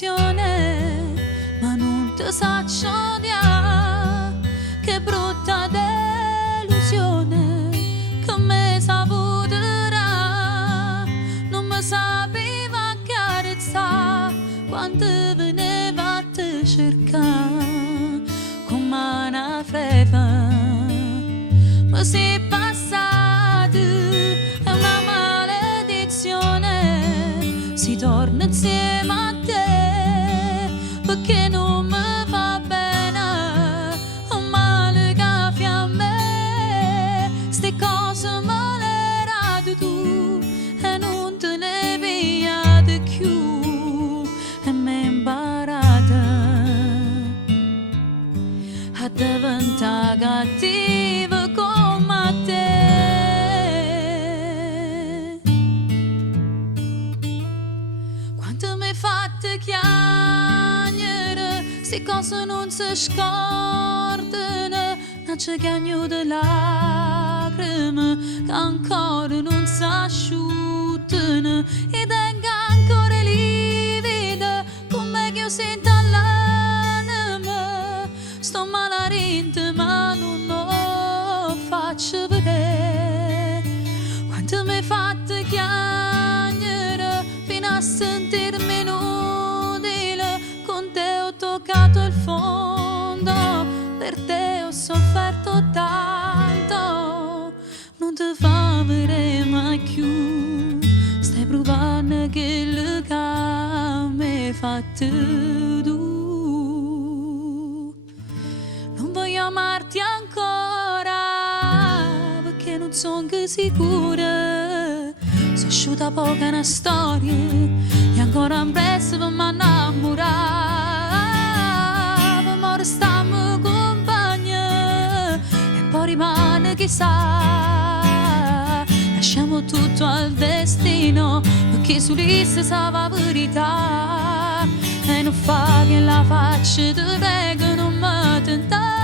maledizione, ma non ti saccio odiare. Che brutta delusione che me saputerà. Non mi sapeva accarezzare quando veneva a te cercare come una freva. Ma se passate è una maledizione, si torna insieme a te perché non mi va bene un male che fa a me. Ste cose me le radi tu e non te ne via di più, e mi imparata a diventare cattiva come te. Quanto mi hai fatto chiamare, se cose non si scordano, non c'è cagno di lacrime che ancora non si asciuttano, e tengo ancora livida come che io sento all'anima. Sto malarente ma non lo faccio vedere. Quanto mi hai fatto chiamare fino a sentirmi inutile, con te ho toccato il fondo, per te ho sofferto tanto. Non ti fa vedere mai più, stai provando che il che mi hai fatto tu. Non voglio amarti ancora perché non sono sicura. Sono asciutta poca una storia e ancora impresso per m'annamorare. Ma restiamo compagni e poi rimane chissà. Lasciamo tutto al destino perché su lì si sa la verità. E non fa che la faccia, ti prego non mi tentare.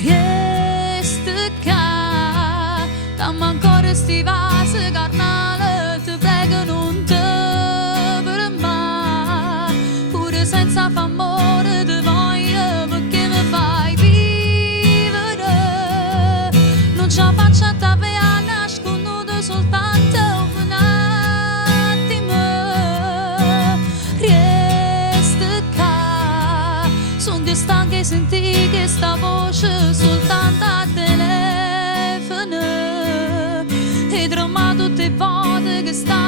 Resta qua, dammi ancora sti vasi carnale, ti prego non te fermare. Pure senza famore ti voglio perché mi fai vivere. Non ce la faccio a t'avere soltanto un attimo. Resta qua, sono stanca e senti che sta voce soltanto a telefono, e tromba tutte le volte che sta